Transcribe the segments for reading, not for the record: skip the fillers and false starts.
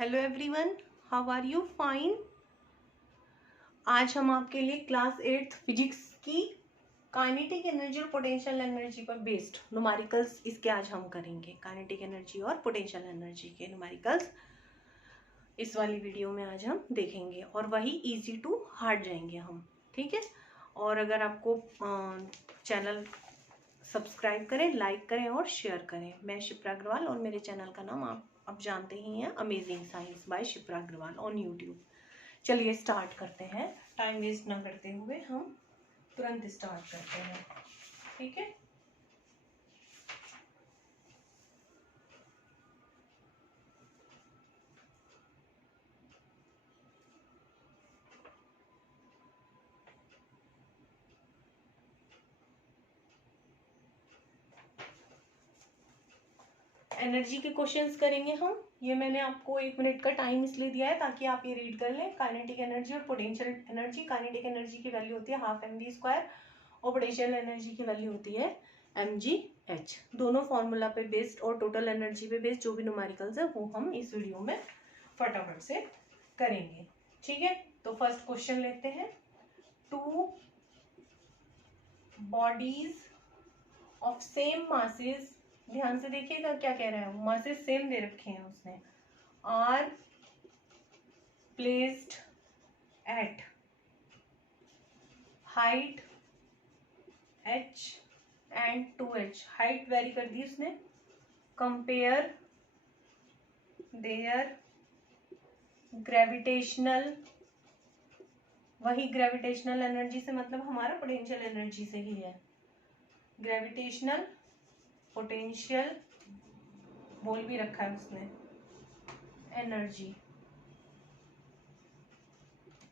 Hello everyone, how are you? Fine. आज हम आपके लिए क्लास 8 फिजिक्स की काइनेटिक एनर्जी और पोटेंशियल एनर्जी पर बेस्ड न्यूमेरिकल्स इसके आज हम करेंगे। काइनेटिक एनर्जी और पोटेंशियल एनर्जी के न्यूमेरिकल्स इस वाली वीडियो में आज हम देखेंगे और वही इजी टू हार्ड जाएंगे हम, ठीक है। और अगर आपको चैनल सब्सक्राइब करें, लाइक करें और शेयर करें। मैं शिप्रा अग्रवाल और मेरे चैनल का नाम आप जानते ही हैं, amazing science by Shipra Agarwal on YouTube. चलिए स्टार्ट करते हैं, टाइम वेस्ट ना करते हुए हम तुरंत स्टार्ट करते हैं, ठीक है। एनर्जी के क्वेश्चंस करेंगे हम। ये मैंने आपको 1 मिनट का टाइम इसलिए दिया है ताकि आप ये रीड कर लें। काइनेटिक एनर्जी और पोटेंशियल एनर्जी। काइनेटिक एनर्जी की वैल्यू होती है हाफ mv² और पोटेंशियल एनर्जी की वैल्यू होती है mgh। दोनों फॉर्मूला पे बेस्ड और टोटल एनर्जी पे बेस्ड जो भी न्यूमेरिकल्स है वो हम इस वीडियो में फटाफट से करेंगे, ठीक है। तो फर्स्ट क्वेश्चन लेते हैं। 2 बॉडीज ऑफ सेम मासेस, ध्यान से देखिएगा क्या कह रहा है, मासेस सेम दे रखे हैं उसने, are placed at height h and 2h। Height vary कर दी उसने। कंपेयर देयर ग्रेविटेशनल, वही ग्रेविटेशनल एनर्जी से मतलब हमारा पोटेंशियल एनर्जी से ही है। ग्रेविटेशनल पोटेंशियल बोल भी रखा है उसने, एनर्जी।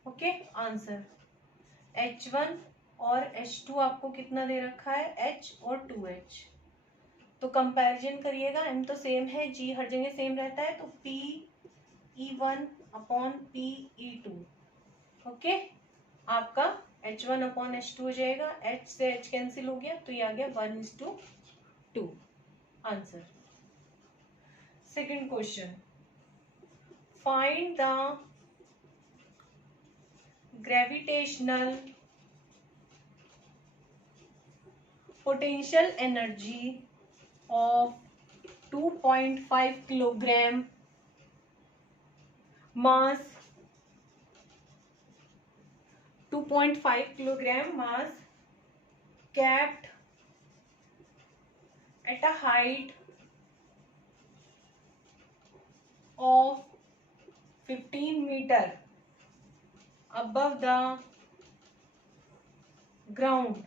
ओके, आंसर H1 और H2 आपको कितना दे रखा है, H और 2H। तो कंपैरिजन करिएगा, m तो सेम है, g हर जगह सेम रहता है, तो Pe1 अपॉन Pe2। ओके, आपका H1 अपॉन H2 हो जाएगा, H से H कैंसिल हो गया तो ये आ गया 1:2। Answer. Second question, find the gravitational potential energy of 2.5 kilogram mass, 2.5 kilogram mass kept at a height of 15 meter above the ground.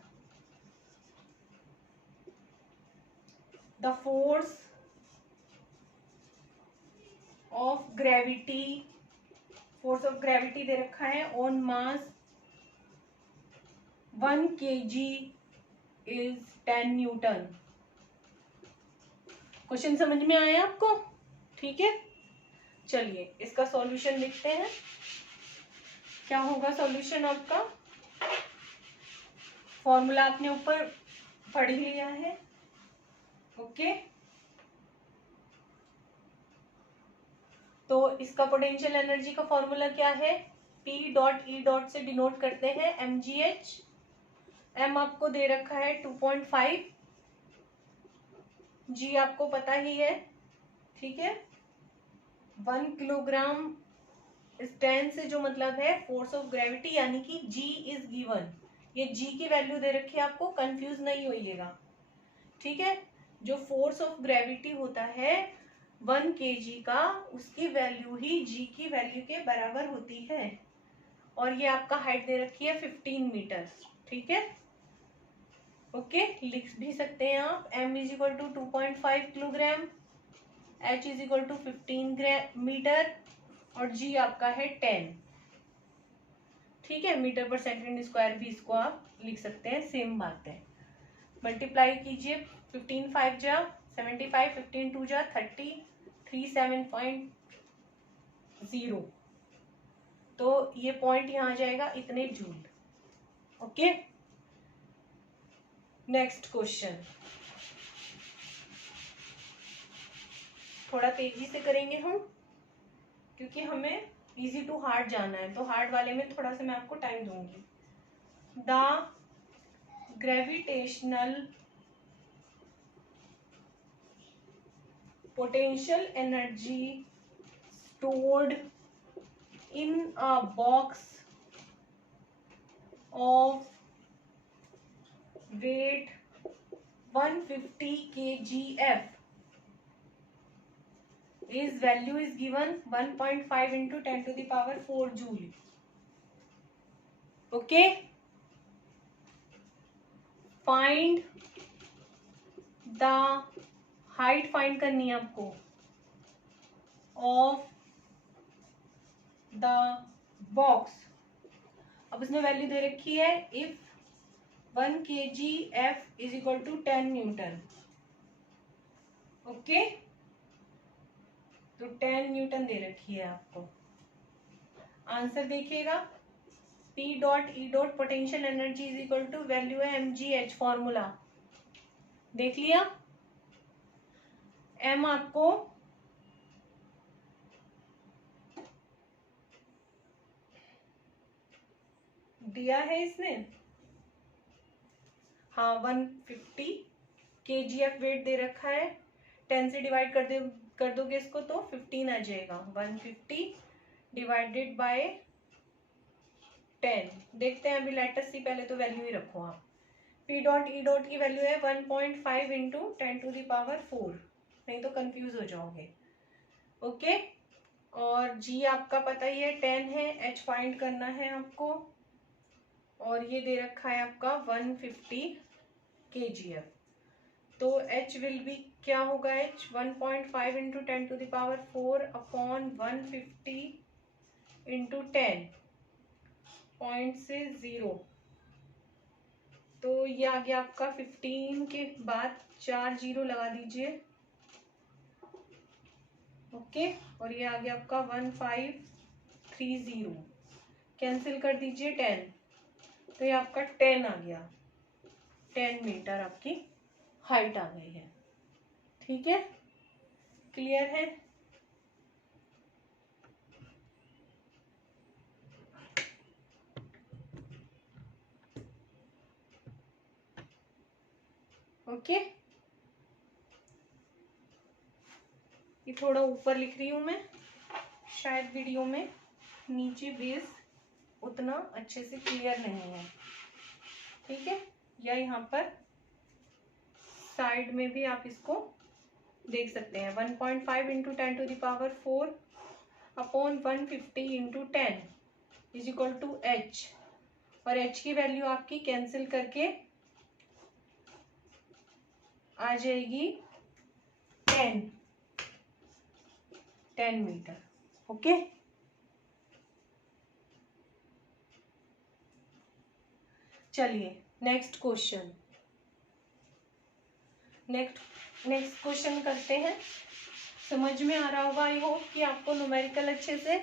The force of gravity, force of gravity दे रखा है on mass 1 kg is 10 Newton. Question समझ में आया आपको? ठीक है, चलिए इसका सॉल्यूशन लिखते हैं। क्या होगा सॉल्यूशन आपका? फॉर्मूला आपने ऊपर पढ़ ही लिया है, ओके। तो इसका पोटेंशियल एनर्जी का फॉर्मूला क्या है? P डॉट E डॉट से डिनोट करते हैं mgh। m आपको दे रखा है 2.5, g आपको पता ही है, ठीक है। 1 किलोग्राम स्टैंड से जो मतलब है फोर्स ऑफ ग्रेविटी, यानी कि g इज गिवन। ये g की वैल्यू दे रखी है, आपको कंफ्यूज नहीं होइएगा, ठीक है। जो फोर्स ऑफ ग्रेविटी होता है 1 kg का, उसकी वैल्यू ही g की वैल्यू के बराबर होती है। और ये आपका हाइट दे रखी है 15 मीटर, ठीक है। ओके, लिख भी सकते हैं आप, m is equal to 2.5 kilogram, h is equal to 15 metre और g आपका है 10, ठीक है। मीटर पर सेकंड स्क्वायर भी इसको आप लिख सकते हैं, सेम बात है। मल्टीप्लाई कीजिए, 15 5 जा 75, 15 2 जा 30, 37.0। तो ये पॉइंट यहाँ आ जाएगा इतने जूल, ओके। नेक्स्ट क्वेश्चन, थोड़ा तेजी से करेंगे हम क्योंकि हमें इजी टू हार्ड जाना है, तो हार्ड वाले में थोड़ा सा मैं आपको टाइम दूंगी। The gravitational potential energy stored in a box of weight 150 kgf is value is given 1.5 into 10 to the power 4 joule. Okay, find the height find करनी है आपको of the box. अब इसमें वैल्यू दे रखी है if 1 kgf is equal to 10 newton. Okay, तो 10 Newton दे रखी है आपको. आंसर देखिएगा, P dot E dot potential energy is equal to value है mgh, फॉर्मूला देख लिया. m आपको दिया है इसने, हाँ 150 kgf वेट दे रखा है. 10 से डिवाइड कर दोगे इसको तो 15 आ जाएगा. 150 डिवाइडेड बाय 10. देखते हैं अभी लेटेस्ट सी, पहले तो वैल्यू ही रखो आप. P डॉट E डॉट की वैल्यू है 1.5 इंटू 10 टू द पावर 4, नहीं तो कंफ्यूज हो जाओगे. ओके, और G आपका पता ही है 10 है. H फाइंड करना है आपको, और ये दे रखा है आपका 150 kgf. तो H विल बी क्या होगा, H 1.5 into 10 to the power 4 upon 150 into 10 point से 0. तो ये आ गया आपका 15 के बाद 4 0 लगा दीजिए. ओके, और ये आ गया आपका 1530. कैंसिल कर दीजिए 10, तो ये आपका 10 आ गया. 10 मीटर आपकी हाइट आ गई है. ठीक है, क्लियर है. ओके, ये थोड़ा ऊपर लिख रही हूं मैं, शायद वीडियो में नीचे बेस उतना अच्छे से क्लियर नहीं है. ठीक है, या यहाँ पर साइड में भी आप इसको देख सकते हैं. 1.5 into 10 to the power 4 upon 150 into 10 is equal to H, और H की वैल्यू आपकी कैंसिल करके आ जाएगी 10 मीटर. ओके, चलिए नेक्स्ट क्वेश्चन करते हैं. समझ में आ रहा होगा, आई होप कि आपको न्यूमेरिकल अच्छे से.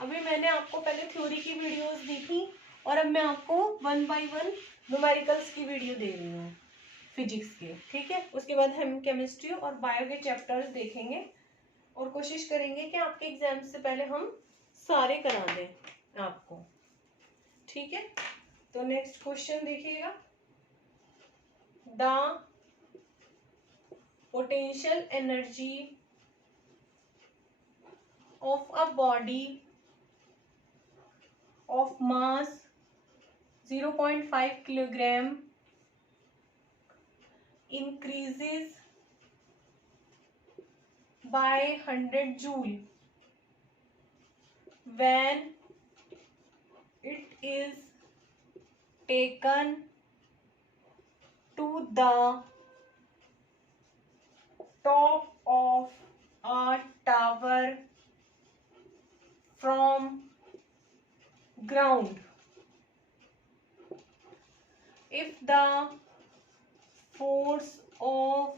अभी मैंने आपको पहले थ्योरी की वीडियोस देखी, और अब मैं आपको 1 बाय 1 न्यूमेरिकल्स की वीडियो दे रही हूँ फिजिक्स के. ठीक है, उसके बाद हम केमिस्ट्री और बायो के चैप्टर्स देखेंगे, और कोशिश करेंगे कि आपके एग्जाम से पहले हम सारे करा दें आपको. ठीक है, तो नेक्स्ट क्वेश्चन देखिएगा. The potential energy of a body of mass 0.5 kilogram increases by 100 joule when it is taken to the top of a tower from ground. If the force of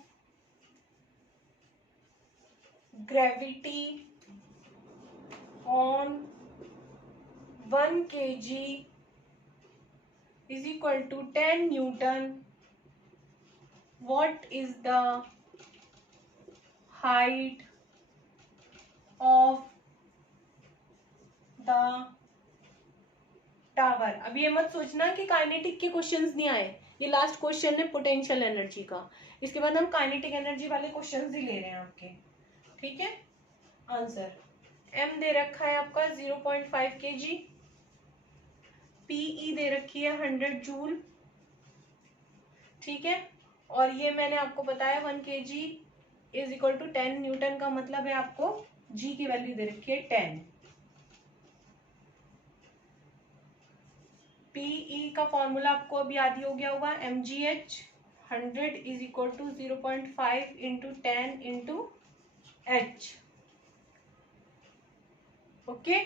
gravity on 1 kg is equal to 10 Newton, what is the height of the tower. अब ये मत सोचना कि kinetic के questions नहीं आए, ये last question है पोटेंशियल एनर्जी का, इसके बाद हम काइनेटिक एनर्जी वाले क्वेश्चंस ही ले रहे हैं आपके, ठीक है। आंसर m दे रखा है आपका 0.5 kg, PE दे रखी है 100 जूल, ठीक है। और ये मैंने आपको बताया 1 kg is equal to 10 newton, का मतलब है आपको g की वैल्यू दे रखी है 10। PE का फॉर्मूला आपको अभी याद ही हो गया होगा, mgh 100 is equal to 0.5 into 10 into h, okay.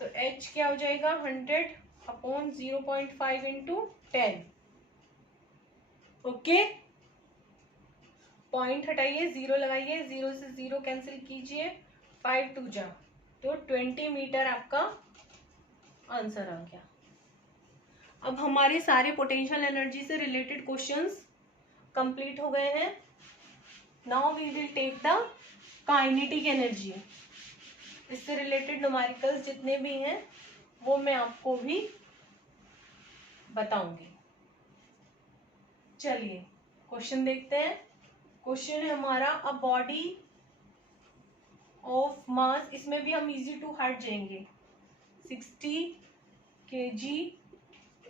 तो h क्या हो जाएगा 100 अपॉन 0.5 इंटू 10, ओके। पॉइंट हटाइए, जीरो लगाइए, जीरो से जीरो कैंसिल कीजिए, 5 2 जा, तो 20 मीटर आपका आंसर आ गया। अब हमारे सारे पोटेंशियल एनर्जी से रिलेटेड क्वेश्चंस कंप्लीट हो गए हैं। Now we will take the kinetic energy. इससे रिलेटेड न्यूमेरिकल्स जितने भी हैं वो मैं आपको भी बताऊंगी। चलिए क्वेश्चन देखते हैं। क्वेश्चन है हमारा अ बॉडी ऑफ मास, इसमें भी हम इजी टू हार्ट जाएंगे, 60 kg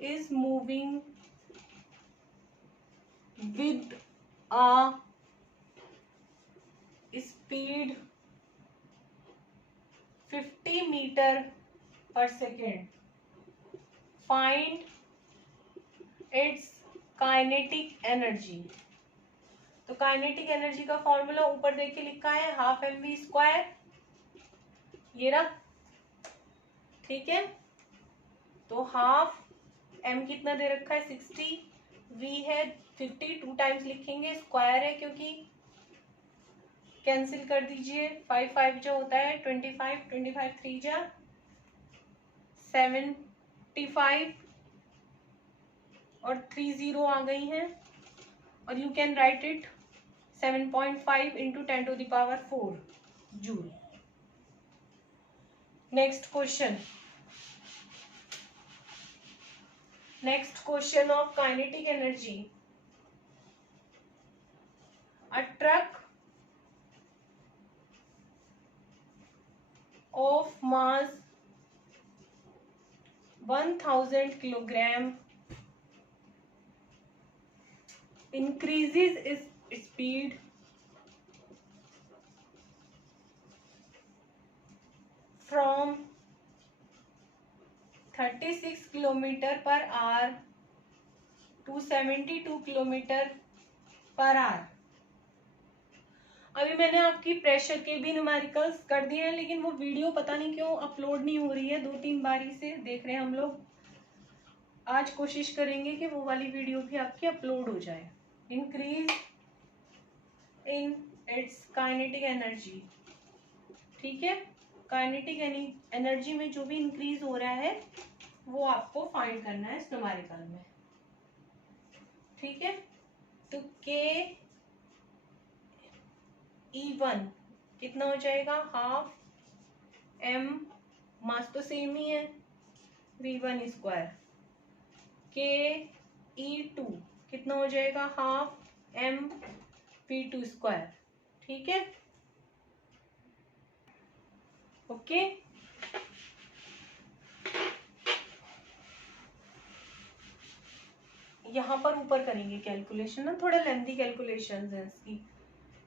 is moving with a speed 50 meter per second. Find its kinetic energy. तो काइनेटिक एनर्जी का फॉर्मूला ऊपर देखिए लिखा है हाफ mv स्क्वायर, ये रहा, ठीक है। तो हाफ m कितना दे रखा है 60, v है 50, 2 टाइम्स लिखेंगे, स्क्वायर है क्योंकि कैंसिल कर दीजिए, 5 5 जो होता है 25, 25 3 जा 75 और 3 0 आ गई हैं, और you can write it 7.5 into 10 to the power 4 joule. Next question, next question of kinetic energy. A truck of mass 1000 kilogram increases its speed from 36 kilometre per hour to 72 kilometre per hour. अभी मैंने आपकी pressure के भी numericals कर दिए हैं, लेकिन वो वीडियो पता नहीं क्यों अपलोड नहीं हो रही है, 2-3 बारी से देख रहे हैं हम लोग। आज कोशिश करेंगे कि वो वाली वीडियो भी आपकी अपलोड हो जाए। Increase in its kinetic energy, ठीक है। काइनेटिक एनर्जी में जो भी इंक्रीज हो रहा है वो आपको फाइंड करना है इस न्यूमेरिकल में, ठीक है। तो के E1 कितना हो जाएगा, हाफ m, मास तो सेम ही है, V1 स्क्वायर। के E2 कितना हो जाएगा, हाफ m V2 स्क्वायर, ठीक है, ओके। यहाँ पर ऊपर करेंगे कैलकुलेशन ना, थोड़ा लेंथी कैलकुलेशन है इसकी।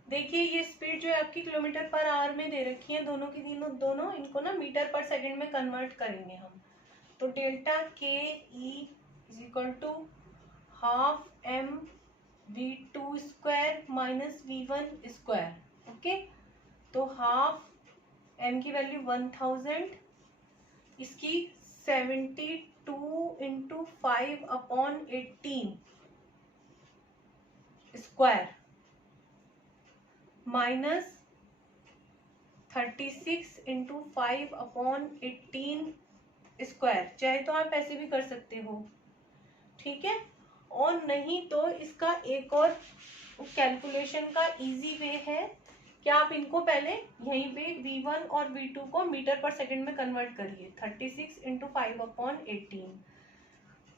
देखिए ये स्पीड जो है आपकी किलोमीटर पर आवर में दे रखी है, दोनों की दोनों इनको ना मीटर पर सेकंड में कन्वर्ट करेंगे हम। तो delta K E is equal to half m v2 square minus v1 square, okay. तो हाफ m की वैल्यू 1000, इसकी 72 into 5 upon 18 square minus 36 into 5 upon 18 square. चाहे तो आप ऐसे भी कर सकते हो, ठीक है। और नहीं तो इसका एक और कैलकुलेशन का इजी वे है क्या आप इनको पहले यहीं पे V1 और V2 को मीटर पर सेकंड में कन्वर्ट करिए। 36 इंटू 5/18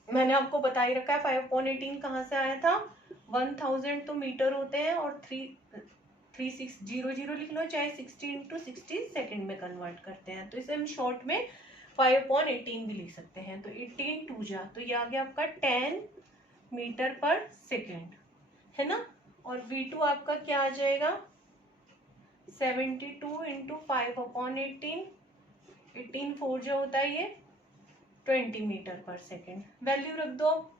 मैंने आपको बता ही रखा है 5/18 कहाँ से आया था। 1000 तो मीटर होते हैं और 3600 लिख लो, चाहे 60 इंटू 60 सेकेंड में कन्वर्ट करते हैं, तो इसे हम शॉर्ट में 5/18 भी लिख सकते हैं। तो 18 2 जा, तो ये आ गया आपका 10 मीटर पर सेकेंड, है ना। और V2 आपका क्या आ जाएगा 72 इंटू 5/18, 18 4 जो होता है ये 20 मीटर पर सेकेंड। वैल्यू रख दो,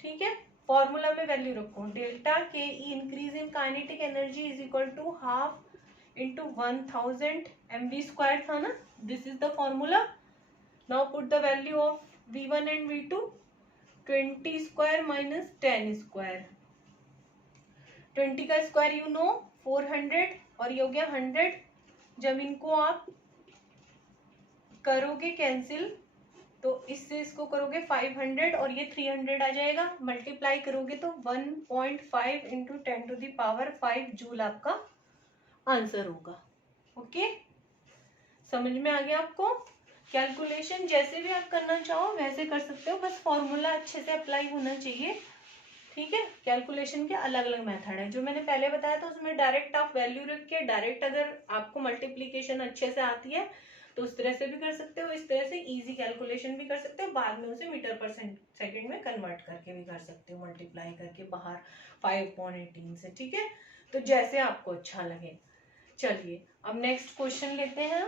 ठीक है। फॉर्मूला में वैल्यू रखो, delta K E increase in kinetic energy is equal to half into 1000 mv² था ना, this is the formula. Now put the value of V1 and V2, 20 square minus 10 square, 20 का square you know 400 और ये हो गया 100। जब इनको आप करोगे कैंसिल तो इससे इसको करोगे 500 और ये 300 आ जाएगा, मल्टीप्लाई करोगे तो 1.5 इंटू 10⁵ जूल आपका आंसर होगा। ओके, समझ में आ गया आपको। कैलकुलेशन जैसे भी आप करना चाहो वैसे कर सकते हो, बस फॉर्मूला अच्छे से अप्लाई होना चाहिए, ठीक है। कैलकुलेशन के अलग अलग मेथड है, जो मैंने पहले बताया था उसमें डायरेक्ट आप वैल्यू रख के डायरेक्ट अगर आपको मल्टीप्लीकेशन अच्छे से आती है तो उस तरह से भी कर सकते हो, इस तरह से इजी कैलकुलेशन भी कर सकते हो, बाद में उसे मीटर पर सेकेंड में कन्वर्ट करके भी कर सकते हो, मल्टीप्लाई करके बाहर 5/18 से, ठीक है। तो जैसे आपको अच्छा लगे। चलिए अब नेक्स्ट क्वेश्चन लेते हैं,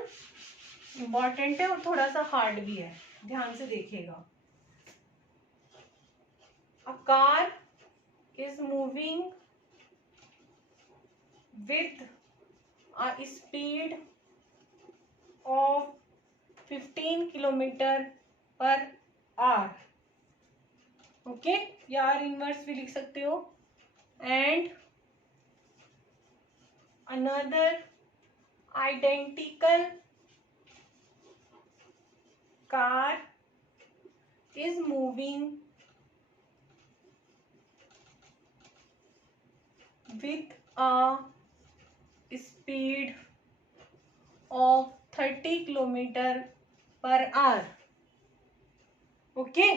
इम्पॉर्टेंट है और थोड़ा सा हार्ड भी है, ध्यान से देखिएगा। A car is moving with a speed of 15 kilometre per our, okay, या आर इनवर्स भी लिख सकते हो, and another identical car is moving with a speed of 30 kilometre per our, okay.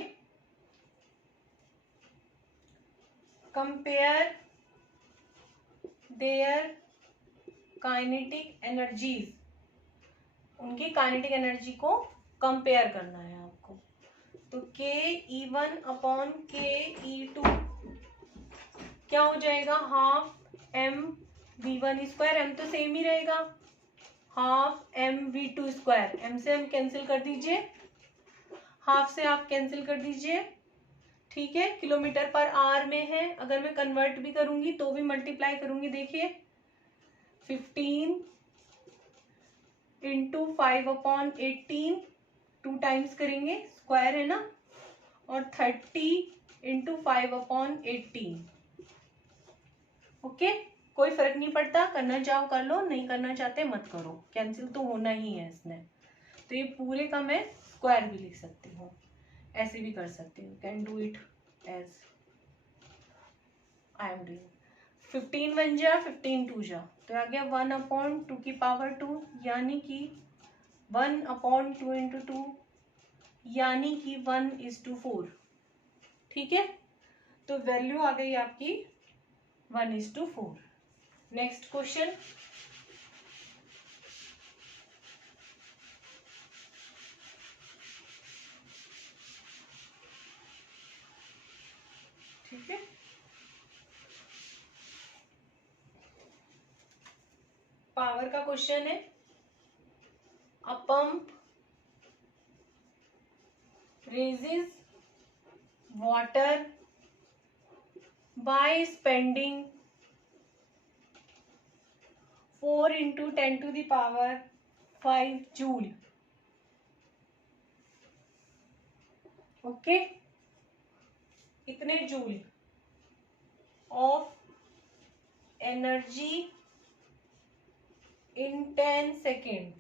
Compare there kinetic energies, उनकी kinetic energy को compare करना है आपको। तो Ke1/Ke2 क्या हो जाएगा, हाफ mv1², m तो सेम ही रहेगा, हाफ mv2², m से हम कैंसिल कर दीजिए, हाफ से आप कैंसिल कर दीजिए, ठीक है। किलोमीटर पर आवर में है, अगर मैं कन्वर्ट भी करूंगी तो भी मल्टीप्लाई करूंगी, देखिए 15 इंटू 5/18 2 टाइम्स करेंगे, स्क्वायर है ना, और 30 इंटू 5/18, ओके। कोई फर्क नहीं पड़ता, करना चाहो कर लो, नहीं करना चाहते मत करो, कैंसिल तो होना ही है इसमें। तो ये पूरे का मैं स्क्वायर भी लिख सकती हूँ, ऐसे भी कर सकती हूँ, can do it as I am doing. 15 1 जा 15 2 जा, तो आ गया 1/2 यानी कि 1/2 इंटू 2 यानी कि 1:4, ठीक है। तो वैल्यू आ गई आपकी 1:4। नेक्स्ट क्वेश्चन, ठीक है। पावर का क्वेश्चन है। A pump raises water by spending 4 into 10⁵ joule, okay. इतने joule of energy in 10 second.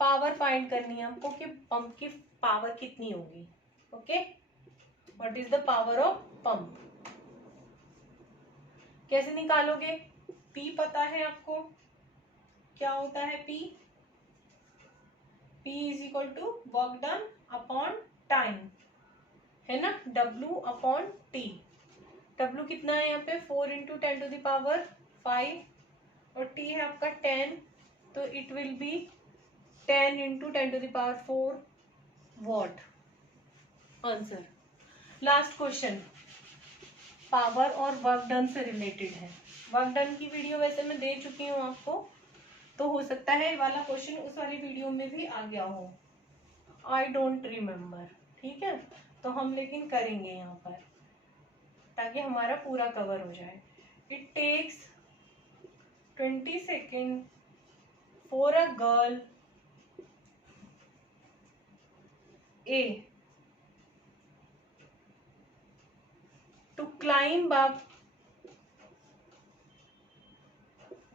Power find करनी है हमको कि पंप की पावर कितनी होगी, okay. What is the power of pump, कैसे निकालोगे, P पता है आपको क्या होता है P? P is equal to work done upon time, है ना, W अपॉन T। W कितना है यहाँ पे 4 इंटू 10⁵ और T है आपका 10, तो it will be 10 into 10⁴ what. Answer. Last question power और वर्क डन से रिलेटेड है। वर्क डन की वीडियो वैसे मैं दे चुकी हूँ आपको, तो हो सकता है वाला क्वेश्चन उस वाली वीडियो में भी आ गया हो, आई डोंट रिमेम्बर। ठीक है, तो हम लेकिन करेंगे यहाँ पर ताकि हमारा पूरा कवर हो जाए। It takes 20 second for a girl A to climb up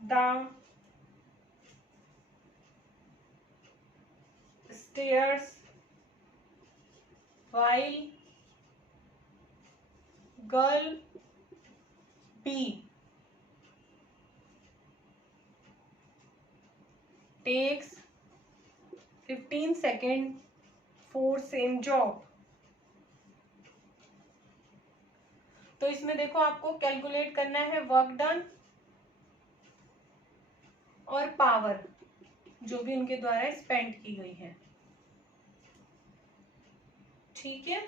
the stairs while girl B takes 15 seconds for same job। तो इसमें देखो आपको कैलकुलेट करना है वर्क डन और पावर जो भी उनके द्वारा स्पेंड की गई है। ठीक है,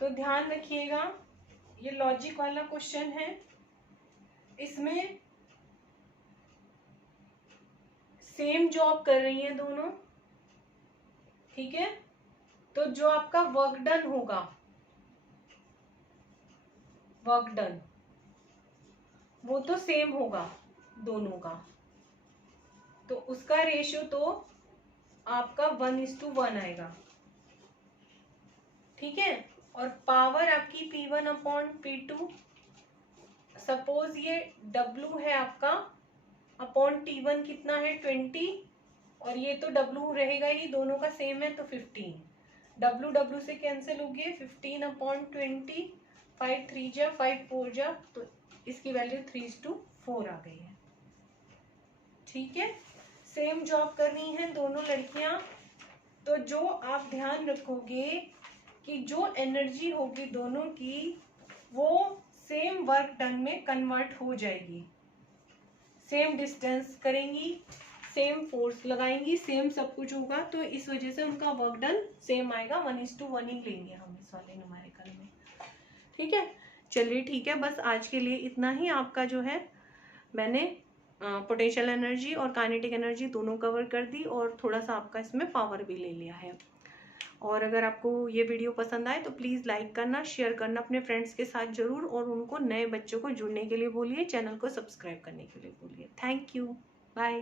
तो ध्यान रखिएगा ये लॉजिक वाला क्वेश्चन है, इसमें सेम जॉब कर रही हैं दोनों। ठीक है, तो जो आपका वर्क डन होगा, वर्क डन वो तो सेम होगा दोनों का, तो उसका रेशियो तो आपका 1:1 आएगा। ठीक है, और पावर आपकी P1 अपॉन P2, सपोज ये W है आपका अपॉन T1 कितना है 20, और ये तो W रहेगा ही, दोनों का सेम है तो 15। W से कैंसिल हो गए 15 अपॉन 20, 5 3 जा 5 4 जा, तो इसकी वैल्यू 3:4 आ गई है। ठीक है, सेम जॉब करनी है दोनों लड़कियां, तो जो आप ध्यान रखोगे कि जो एनर्जी होगी दोनों की वो सेम वर्क डन में कन्वर्ट हो जाएगी। सेम डिस्टेंस करेंगी, सेम फोर्स लगाएंगी, सेम सब कुछ होगा, तो इस वजह से उनका वर्क डन सेम आएगा। 1:1 ही लेंगे हम इस वाले न्यूमेरिकल में। ठीक है, चलिए ठीक है, बस आज के लिए इतना ही। आपका जो है मैंने पोटेंशियल एनर्जी और काइनेटिक एनर्जी दोनों कवर कर दी, और थोड़ा सा आपका इसमें पावर भी ले लिया है। और अगर आपको ये वीडियो पसंद आए तो प्लीज़ लाइक करना, शेयर करना अपने फ्रेंड्स के साथ ज़रूर, और उनको नए बच्चों को जुड़ने के लिए बोलिए, चैनल को सब्सक्राइब करने के लिए बोलिए। Thank you, bye.